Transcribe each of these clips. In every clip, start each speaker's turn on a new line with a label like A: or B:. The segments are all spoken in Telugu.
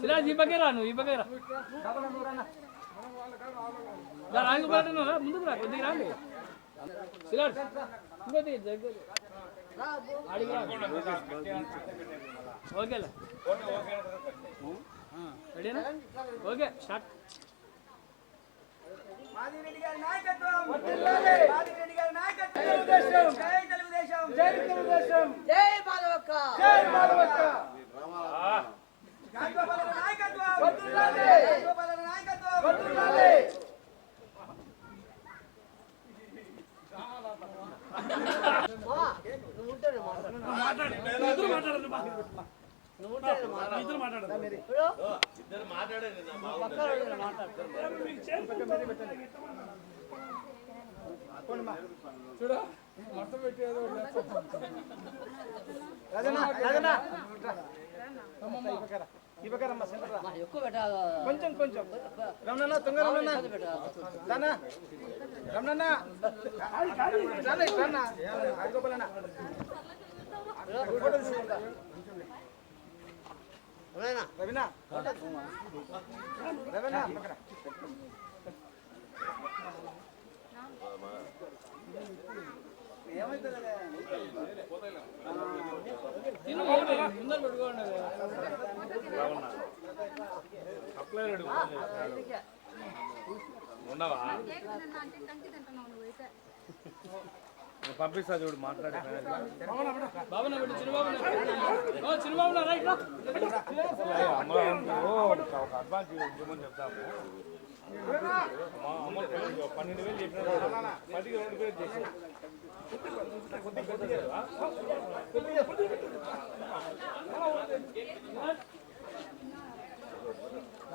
A: సిరాజ్ ఈ పక్కే రా నువ్వు ఈ పక్కే రా. రా, రాంగు ముందుకు రా కొద్దిగా రాండి సిరాజ్ ఇంకోటి దగ్గర ఓకేలే రెడీనా? Okay start.
B: మాది రెడ్డి గారి నాయకత్వం. జై మాధవక్క రాజగోపాల నాయకత్వం వద్దులాలి రాజగోపాల నాయకత్వం వద్దులాలి రాజన్న రాజన్న కొంచెం కొంచెం. రమణన్న తుంగ రమణన్న. రానా రమణన్న. రానా. రాజగోపాలన్న ఫోటో తీసుకుంటా. రవినా. రవినా పక్కన.
C: ఉండవా పంపిస్తా చూడు మాట్లాడే. అడ్వాన్స్ ఇవ్వమని చెప్తాము పన్నెండు వేలు చెప్పిన. పదికి రెండు వేలు చేసి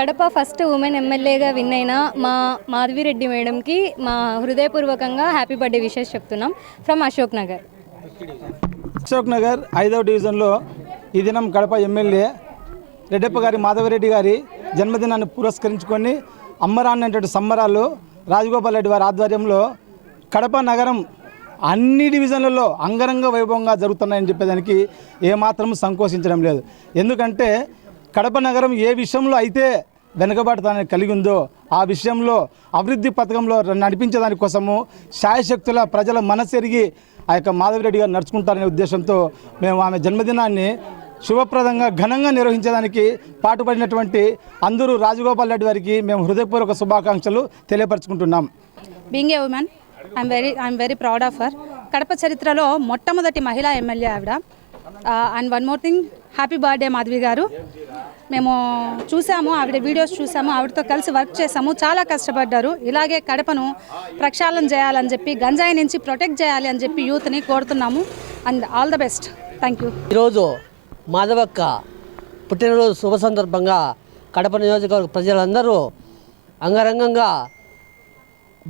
D: కడప ఫస్ట్ ఉమెన్ ఎమ్మెల్యేగా విన్ అయిన మా మాధవిరెడ్డి మేడంకి మా హృదయపూర్వకంగా హ్యాపీ బర్త్డే విషెస్ చెప్తున్నాం ఫ్రమ్ అశోక్ నగర్.
E: అశోక్ నగర్ ఐదవ డివిజన్లో ఈ దినం కడప ఎమ్మెల్యే రెడ్డప్ప గారి మాధవరెడ్డి గారి జన్మదినాన్ని పురస్కరించుకొని అమ్మరాన్నటువంటి అనేటువంటి సంబరాలు రాజగోపాల్ రెడ్డి వారి ఆధ్వర్యంలో కడప నగరం అన్ని డివిజన్లలో అంగరంగ వైభవంగా జరుగుతున్నాయని చెప్పేదానికి ఏమాత్రం సంకోచించడం లేదు. ఎందుకంటే కడప నగరం ఏ విషయంలో అయితే వెనుకబాటుతనాన్ని కలిగి ఉందో ఆ విషయంలో అభివృద్ధి పథకంలో నడిపించడాని కోసము శాయశక్తుల ప్రజల మనసెరిగి ఆ యొక్క మాధవిరెడ్డి గారు నడుచుకుంటారనే ఉద్దేశంతో మేము ఆమె జన్మదినాన్ని శుభప్రదంగా ఘనంగా నిర్వహించడానికి పాటుపడినటువంటి అందరూ రాజగోపాల్ రెడ్డి వారికి మేము హృదయపూర్వక శుభాకాంక్షలు తెలియపరచుకుంటున్నాం.
F: Being a women I'm very I'm very proud of her Kadapa చరిత్రలో మొట్టమొదటి మహిళా ఎమ్మెల్యే ఆవిడ. And one more thing happy birthday Madhavi గారు. మేము చూసాము ఆవిడ వీడియోస్ చూసాము ఆవిడతో కలిసి వర్క్ చేసాము చాలా కష్టపడ్డారు. ఇలాగే కడపను ప్రక్షాళన చేయాలని చెప్పి గంజాయి నుంచి ప్రొటెక్ట్ చేయాలి అని చెప్పి యూత్ని కోరుతున్నాము. And all the best. Thank you.
G: ఈరోజు మాధవక్క పుట్టినరోజు శుభ సందర్భంగా కడప నియోజకవర్గ ప్రజలందరూ అంగరంగంగా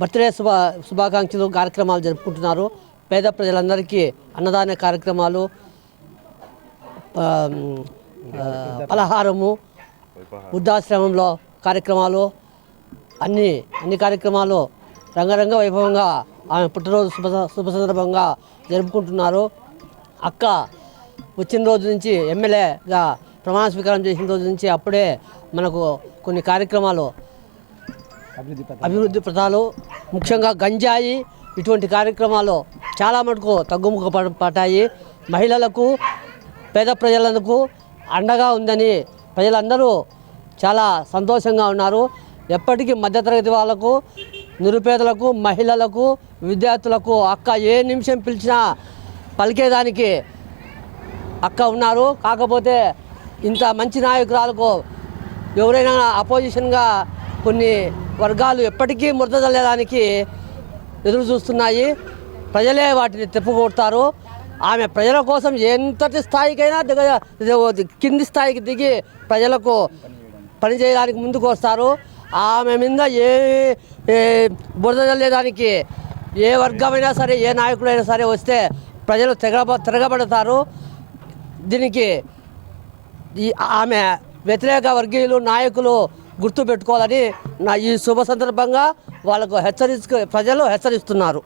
G: బర్త్డే శుభ శుభాకాంక్షలు కార్యక్రమాలు జరుపుకుంటున్నారు. పేద ప్రజలందరికీ అన్నదాన కార్యక్రమాలు పలహారము వృద్ధాశ్రమంలో కార్యక్రమాలు అన్ని అన్ని కార్యక్రమాలు రంగరంగ వైభవంగా ఆమె పుట్టినరోజు శుభ శుభ సందర్భంగా జరుపుకుంటున్నారు. అక్క వచ్చిన రోజు నుంచి ఎమ్మెల్యేగా ప్రమాణ స్వీకారం చేసిన రోజు నుంచి అప్పుడే మనకు కొన్ని కార్యక్రమాలు అభివృద్ధి పథాలు ముఖ్యంగా గంజాయి ఇటువంటి కార్యక్రమాలు చాలా మటుకు తగ్గుముఖ పడ- పడ్డాయి. మహిళలకు పేద ప్రజలకు అండగా ఉందని ప్రజలందరూ చాలా సంతోషంగా ఉన్నారు. ఎప్పటికీ మధ్యతరగతి వాళ్ళకు నిరుపేదలకు మహిళలకు విద్యార్థులకు అక్క ఏ నిమిషం పిలిచినా పలికేదానికి అక్క ఉన్నారు. కాకపోతే ఇంత మంచి నాయకురాలకు ఎవరైనా అపోజిషన్గా కొన్ని వర్గాలు ఎప్పటికీ మురదలేదానికి ఎదురు చూస్తున్నాయి ప్రజలే వాటిని తిప్పుకొడతారు. ఆమె ప్రజల కోసం ఎంతటి స్థాయికైనా దిగ కింది స్థాయికి దిగి ప్రజలకు పనిచేయడానికి ముందుకు వస్తారు. ఆమె మీద ఏ బురద చల్లేదానికి ఏ వర్గమైనా సరే ఏ నాయకుడైనా సరే వస్తే ప్రజలు తెగబ తిరగబడతారు. దీనికి ఈ ఆమె వ్యతిరేక వర్గీయులు నాయకులు గుర్తు పెట్టుకోవాలని నా ఈ శుభ సందర్భంగా వాళ్ళకు హెచ్చరిస్తూ ప్రజలు హెచ్చరిస్తున్నారు.